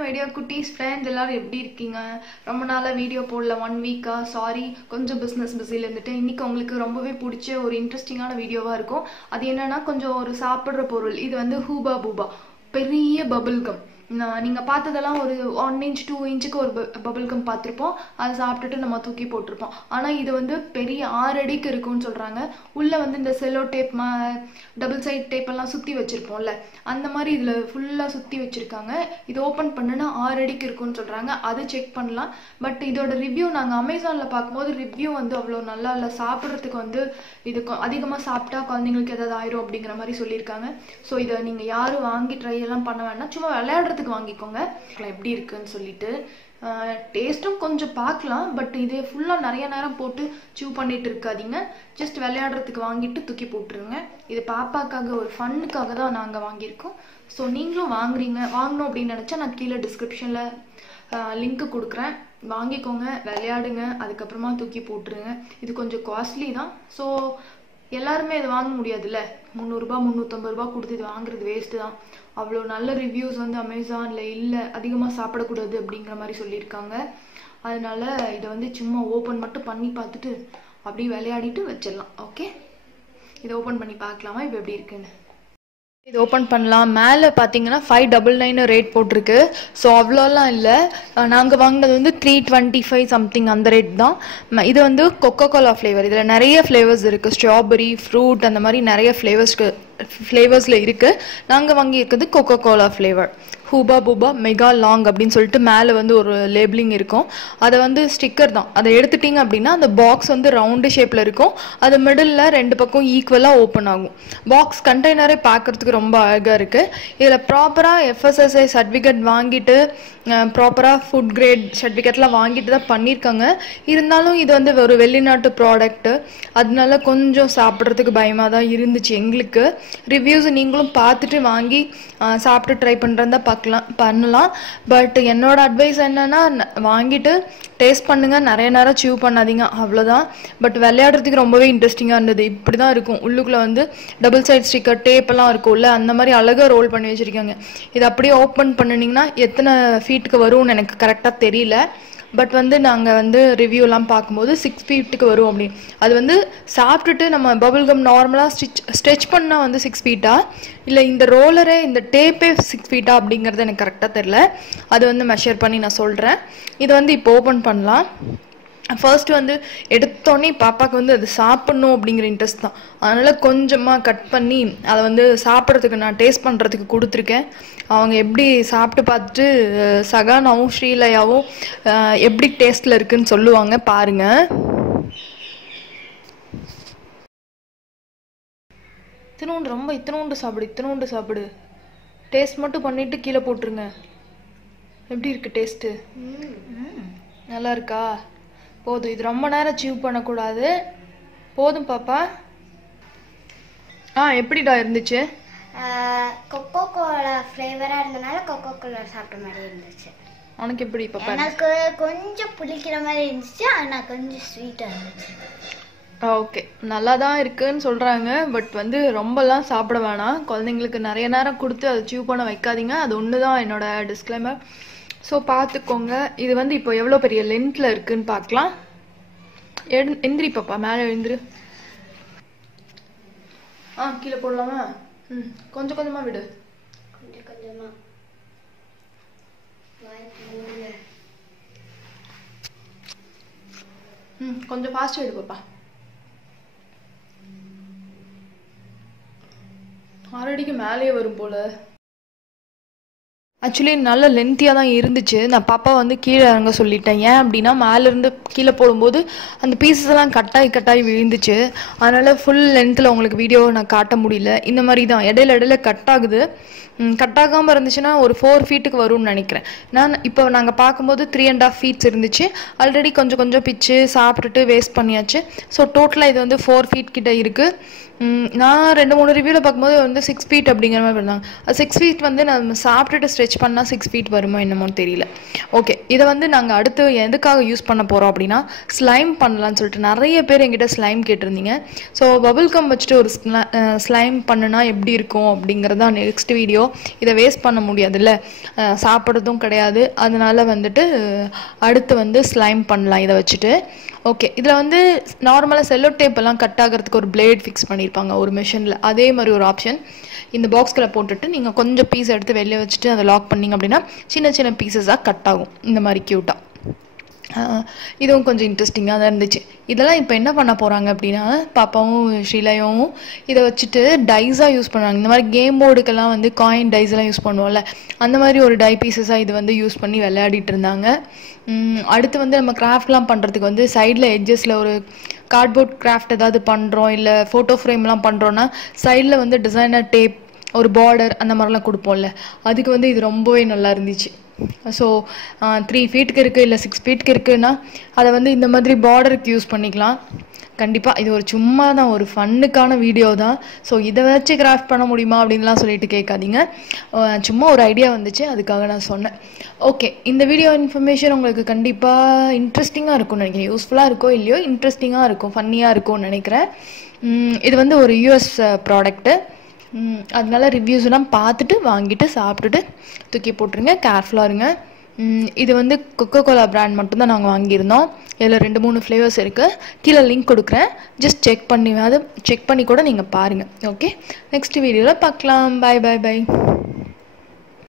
my dear cuties friends, எல்லாரும் எப்படி இருக்கீங்க? ரொம்ப நாளா வீடியோ போடல 1 வீக்கா சாரி கொஞ்சம் பிசினஸ் பிஸில இருந்துட்டேன். இன்னைக்கு உங்களுக்கு ரொம்பவே பிடிச்ச ஒரு இன்ட்ரஸ்டிங்கான வீடியோவா இருக்கும். அது என்னன்னா கொஞ்சம் ஒரு சாப்பிடுற பொருள். இது வந்து ஹூபா பூபா பெரிய பபிள் கம். நீங்க பார்த்ததெல்லாம் ஒரு 1 inch 2 inchக்கு ஒரு பபிள் கம் பார்த்திருப்போம். அதை சாப்பிட்டுட்டு நம்ம தூக்கி போட்டிருப்போம். ஆனா இது வந்து பெரிய 6 அடிக்கு இருக்கும்னு சொல்றாங்க. உள்ள வந்து இந்த cello tape double side tape எல்லாம் சுத்தி வச்சிருப்போம்ல, அந்த மாதிரி இதுல ஃபுல்லா சுத்தி வச்சிருக்காங்க. இது ஓபன் பண்ணுனா 6 அடிக்கு இருக்கும்னு சொல்றாங்க. அது செக் பண்ணலாம். பட் இதோட ரிவ்யூ நாங்க அமேசான்ல பார்க்கும்போது ரிவ்யூ வந்து அவ்வளவு நல்லா இல்ல. சாப்பிட்றதுக்கு வந்து இது அதிகமா சாப்பிட்டா குழந்தைங்களுக்கு ஏதாவது ஆயிரும் அப்படிங்கிற மாதிரி சொல்லியிருக்காங்க. ஸோ இதை நீங்க யாரும் வாங்கி ட்ரை எல்லாம் பண்ண வேண்டாம், சும்மா விளையாடுறதுக்கு வாங்கிக்கோங்க. எப்படி இருக்குன்னு சொல்லிட்டு டேஸ்ட்டும் கொஞ்சம் பார்க்கலாம். பட் இதே ஃபுல்லா நிறைய நேரம் போட்டு சூ பண்ணிட்டு இருக்காதீங்க. ஜஸ்ட் விளையாடுறதுக்கு வாங்கிட்டு தூக்கி போட்டுருங்க. இது பாப்பாக்காக ஒரு ஃபன்னுக்காக தான் நாங்க வாங்கியிருக்கோம். ஸோ நீங்களும் வாங்கணும் அப்படின்னு நினைச்சா நான் கீழே டிஸ்கிரிப்ஷன்ல லிங்க் கொடுக்குறேன், வாங்கிக்கோங்க, விளையாடுங்க, அதுக்கப்புறமா தூக்கி போட்டுருங்க. இது கொஞ்சம் காஸ்ட்லி தான். ஸோ எல்லாருமே இதை வாங்க முடியாதுல்ல, 300 ரூபாய் 350 ரூபாய் கொடுத்து இது வாங்குறது வேஸ்ட் தான். அவ்வளோ நல்ல ரிவ்யூஸ் வந்து அமேசான்ல இல்லை, அதிகமாக சாப்பிடக்கூடாது அப்படிங்கிற மாதிரி சொல்லியிருக்காங்க. அதனால இதை வந்து சும்மா ஓப்பன் மட்டும் பண்ணி பார்த்துட்டு அப்படியே விளையாடிட்டு வச்சிடலாம். ஓகே, இதை ஓப்பன் பண்ணி பார்க்கலாமா இப்போ எப்படி இருக்குன்னு. இது ஓப்பன் பண்ணலாம். மேலே பார்த்தீங்கன்னா 599 ரேட் போட்டிருக்கு. ஸோ அவ்வளோலாம் இல்லை. நாங்கள் வாங்கினது வந்து 325 சம்திங் அந்த ரேட் தான். இது வந்து கொக்கோ கோலா ஃப்ளேவர். இதில் நிறைய ஃப்ளேவர்ஸ் இருக்குது. ஸ்ட்ராபெரி, ஃப்ரூட், அந்த மாதிரி நிறைய ஃப்ளேவர்ஸில் இருக்குது. நாங்கள் வாங்கியிருக்கிறது coca cola flavour. Hubba Bubba mega long அப்படின்னு சொல்லிட்டு மேலே வந்து ஒரு லேபிளிங் இருக்கும். அதை வந்து ஸ்டிக்கர் தான். அதை எடுத்துட்டிங்க அப்படின்னா அந்த பாக்ஸ் வந்து ரவுண்டு ஷேப்பில் இருக்கும். அது மிடில் 2 பக்கம் ஈக்குவலாக ஓப்பன் ஆகும். பாக்ஸ் கண்டெய்னரே பார்க்குறதுக்கு ரொம்ப அழகாக இருக்குது. இதில் ப்ராப்பராக FSSAI சர்டிஃபிகேட் வாங்கிட்டு ப்ராப்பராக ஃபுட் கிரேட் சர்டிஃபிகேட்லாம் வாங்கிட்டு தான் பண்ணியிருக்காங்க. இருந்தாலும் இது வந்து ஒரு வெளிநாட்டு ப்ராடக்ட்டு, அதனால கொஞ்சம் சாப்பிட்றதுக்கு பயமாக தான் இருந்துச்சு எங்களுக்கு. ரிவ்யூஸ் நீங்களும் பார்த்துட்டு வாங்கி சாப்பிட்டு ட்ரை பண்ணுறதா பண்ணலாம். பட் என்னோட அட்வைஸ் என்னன்னா, வாங்கிட்டு டேஸ்ட் பண்ணுங்க, நிறைய நேரம் சீவ் பண்ணாதீங்க, அவ்வளோதான். பட் விளையாடுறதுக்கு ரொம்பவே இன்ட்ரெஸ்டிங்காக இருந்தது. இப்படி தான் இருக்கும். உள்ளுக்குள்ளே வந்து டபுள் சைட் ஸ்டிக்கர் டேப் எல்லாம் இருக்கும்ல, அந்த மாதிரி அழகாக ரோல் பண்ணி வச்சிருக்காங்க. இது அப்படியே ஓப்பன் பண்ணினீங்கன்னா எத்தனை ஃபீட்டுக்கு வரும்னு எனக்கு கரெக்டாக தெரியல. பட் வந்து நாங்கள் வந்து ரிவ்யூலாம் பார்க்கும்போது 6 ஃபீட்டுக்கு வரும் அப்படின்னு. அது வந்து சாப்பிட்டுட்டு நம்ம பபிள் கம் நார்மலாக ஸ்ட்ரெச் பண்ணால் வந்து 6 ஃபீட்டா இல்லை இந்த ரோலரே இந்த டேப்பே 6 ஃபீட்டா அப்படிங்கிறது எனக்கு கரெக்டாக தெரில. அது வந்து மெஷர் பண்ணி நான் சொல்கிறேன். இதை வந்து இப்போ ஓப்பன் பண்ணலாம். ஃபர்ஸ்ட் வந்து எடுத்தோடனே பாப்பாவுக்கு வந்து அது சாப்பிட்ணும் அப்படிங்கிற இன்ட்ரெஸ்ட் தான். அதனால் கொஞ்சமாக கட் பண்ணி அதை வந்து சாப்பிட்றதுக்கு நான் டேஸ்ட் பண்ணுறதுக்கு கொடுத்துருக்கேன். அவங்க எப்படி சாப்பிட்டு பார்த்துட்டு சகானாவும் ஸ்ரீலயாவும் எப்படி டேஸ்ட்டில் இருக்குன்னு சொல்லுவாங்க, பாருங்க. இத்தினோண்டு சாப்பிடு. டேஸ்ட் மட்டும் பண்ணிட்டு கீழே போட்டுருங்க. எப்படி இருக்கு டேஸ்ட்டு? நல்லா இருக்கா? போதும். இது ரொம்ப நேரம் சீவ் பண்ணக்கூடாது. போதும் பாப்பா. எப்படிடா இருந்துச்சு? கொக்கோ கோலா ஃப்ளேவரா இருந்தனால கொக்கோ கோலா சாப்பிட்ட மாதிரி இருந்துச்சு. உனக்கு எப்படி பாப்பா? எனக்கு கொஞ்சம் புளிக்கிற மாதிரி இருந்துச்சு, ஆனா கொஞ்சம் ஸ்வீட்டா இருந்துச்சு. ஓகே, நல்லா தான் இருக்குன்னு சொல்றாங்க. பட் வந்து ரொம்பலாம் சாப்பிட வேணாம். குழந்தைங்களுக்கு நிறைய நேரம் கொடுத்து அதை சீவ் பண்ண வைக்காதீங்க. அது ஒன்று தான் என்னோட டிஸ்க்ளைமர். ஸோ பார்த்துக்கோங்க. இது வந்து இப்போ எவ்வளோ பெரிய லென்த்தில் இருக்குன்னு பார்க்கலாம். எந்திரி பாப்பா, மேலே எழுந்திரு. கீழே போடலாமா? கொஞ்சம் கொஞ்சமாக விடு. கொஞ்சமா கொஞ்சம் ஃபாஸ்ட்டாக விடு பாப்பா. 6 அடிக்கு மேலேயே வரும் போல. ஆக்சுவலி நல்ல லென்த்தியாக தான் இருந்துச்சு. நான் பாப்பா வந்து கீழே இறங்க சொல்லிட்டேன். ஏன் அப்படின்னா மேலேருந்து கீழே போடும்போது அந்த பீசஸ் எல்லாம் கட்டாய் விழுந்துச்சு. அதனால் ஃபுல் லென்த்தில் உங்களுக்கு வீடியோவை நான் காட்ட முடியல. இந்த மாதிரி தான் இடையில கட் ஆகுது. கட் ஆகாமல் இருந்துச்சுன்னா ஒரு 4 ஃபீட்டுக்கு வரும்னு நினைக்கிறேன். இப்போ நாங்கள் பார்க்கும்போது 3.5 ஃபீட்ஸ் இருந்துச்சு. ஆல்ரெடி கொஞ்சம் பிச்சு சாப்பிட்டுட்டு வேஸ்ட் பண்ணியாச்சு. ஸோ டோட்டலாக இது வந்து 4 ஃபீட் கிட்ட இருக்குது. நான் 2-3 ரிவ்யூவில் பார்க்கும்போது வந்து 6 ஃபீட் அப்படிங்கிற மாதிரி இருந்தாங்க. 6 ஃபீட் வந்து நம்ம சாப்பிட்டுட்டு ஸ்ட்ரெச் பண்ணால் 6 ஃபீட் வருமோ என்னமோன்னு தெரியல. ஓகே, இதை வந்து நாங்கள் அடுத்து எதுக்காக யூஸ் பண்ண போகிறோம் அப்படின்னா ஸ்லைம் பண்ணலான்னு சொல்லிட்டு நிறைய பேர் எங்கிட்ட ஸ்லைம் கேட்டிருந்தீங்க. ஸோ பபிள் கம் வச்சுட்டு ஒரு ஸ்லைம் பண்ணுனா எப்படி இருக்கும் அப்படிங்கிறதா நெக்ஸ்ட் வீடியோ. இதை வேஸ்ட் பண்ண முடியாதுல்ல, சாப்பிட்றதும் கிடையாது. அதனால வந்துட்டு அடுத்து வந்து ஸ்லைம் பண்ணலாம் இதை வச்சுட்டு. ஓகே, இதில் வந்து நார்மலாக செல்லோ டேப் எல்லாம் கட் ஆகிறதுக்கு ஒரு பிளேட் ஃபிக்ஸ் பண்ணியிருப்பாங்க ஒரு மிஷினில். அதே மாதிரி ஒரு ஆப்ஷன் இந்த பாக்ஸ்கில் போட்டுட்டு நீங்கள் கொஞ்சம் பீஸ் எடுத்து வெளியே வச்சுட்டு அதை லாக் பண்ணிங்க அப்படின்னா சின்ன சின்ன பீசஸாக கட் ஆகும் இந்த மாதிரி க்யூட்டாக. இதுவும் கொஞ்சம் இன்ட்ரெஸ்டிங்காக தான் இருந்துச்சு. இதெல்லாம் இப்போ என்ன பண்ண போகிறாங்க அப்படின்னா பாப்பாவும் ஷீலையும் இதை வச்சுட்டு டைஸாக யூஸ் பண்ணுவாங்க. இந்த மாதிரி கேம் போர்டுக்கெல்லாம் வந்து காயின் டைஸ்லாம் யூஸ் பண்ணுவோம்ல, அந்த மாதிரி ஒரு டை பீசஸாக இது வந்து யூஸ் பண்ணி விளையாடிட்டு இருந்தாங்க. அடுத்து வந்து நம்ம கிராஃப்ட்லாம் பண்ணுறதுக்கு வந்து சைடில் எட்ஜஸில் ஒரு கார்ட்போர்ட் கிராஃப்ட் ஏதாவது பண்ணுறோம், இல்லை ஃபோட்டோ ஃப்ரேம்லாம் பண்ணுறோன்னா சைடில் வந்து டிசைனர் டேப் ஒரு பார்டர் அந்த மாதிரிலாம் கொடுப்போம்ல, அதுக்கு வந்து இது ரொம்பவே நல்லா இருந்துச்சு. ஸோ 3 ஃபீட்டுக்கு இருக்குது இல்லை 6 ஃபீட்டுக்கு இருக்குன்னா அதை வந்து இந்த மாதிரி பார்டருக்கு யூஸ் பண்ணிக்கலாம். கண்டிப்பாக இது ஒரு சும்மா தான், ஒரு ஃபன்னுக்கான வீடியோ தான். ஸோ இதை வச்சு கிராஃப்ட் பண்ண முடியுமா அப்படின்லாம் சொல்லிட்டு கேட்காதீங்க. சும்மா ஒரு ஐடியா வந்துச்சு, அதுக்காக நான் சொன்னேன். ஓகே, இந்த வீடியோ இன்ஃபர்மேஷன் உங்களுக்கு கண்டிப்பாக இன்ட்ரெஸ்டிங்காக இருக்கும்னு நினைக்கிறேன். யூஸ்ஃபுல்லாக இருக்கோ இல்லையோ இன்ட்ரெஸ்டிங்காக இருக்கும், ஃபன்னியாக இருக்கும்னு நினைக்கிறேன். இது வந்து ஒரு US ப்ராடக்ட்டு. அதனால ரிவ்யூஸ்லாம் பார்த்துட்டு வாங்கிட்டு சாப்பிட்டுட்டு தூக்கி போட்டுருங்க, கேர்ஃபுல்லாக இருங்க. இது வந்து கொக்கோ கோலா பிராண்ட் மட்டும்தான் நாங்கள் வாங்கியிருந்தோம். இதில் 2-3 ஃப்ளேவர்ஸ் இருக்குது. கீழே லிங்க் கொடுக்குறேன், ஜஸ்ட் செக் பண்ணி கூட நீங்கள் பாருங்கள். ஓகே, நெக்ஸ்ட் வீடியோவில் பார்க்கலாம். Bye bye by.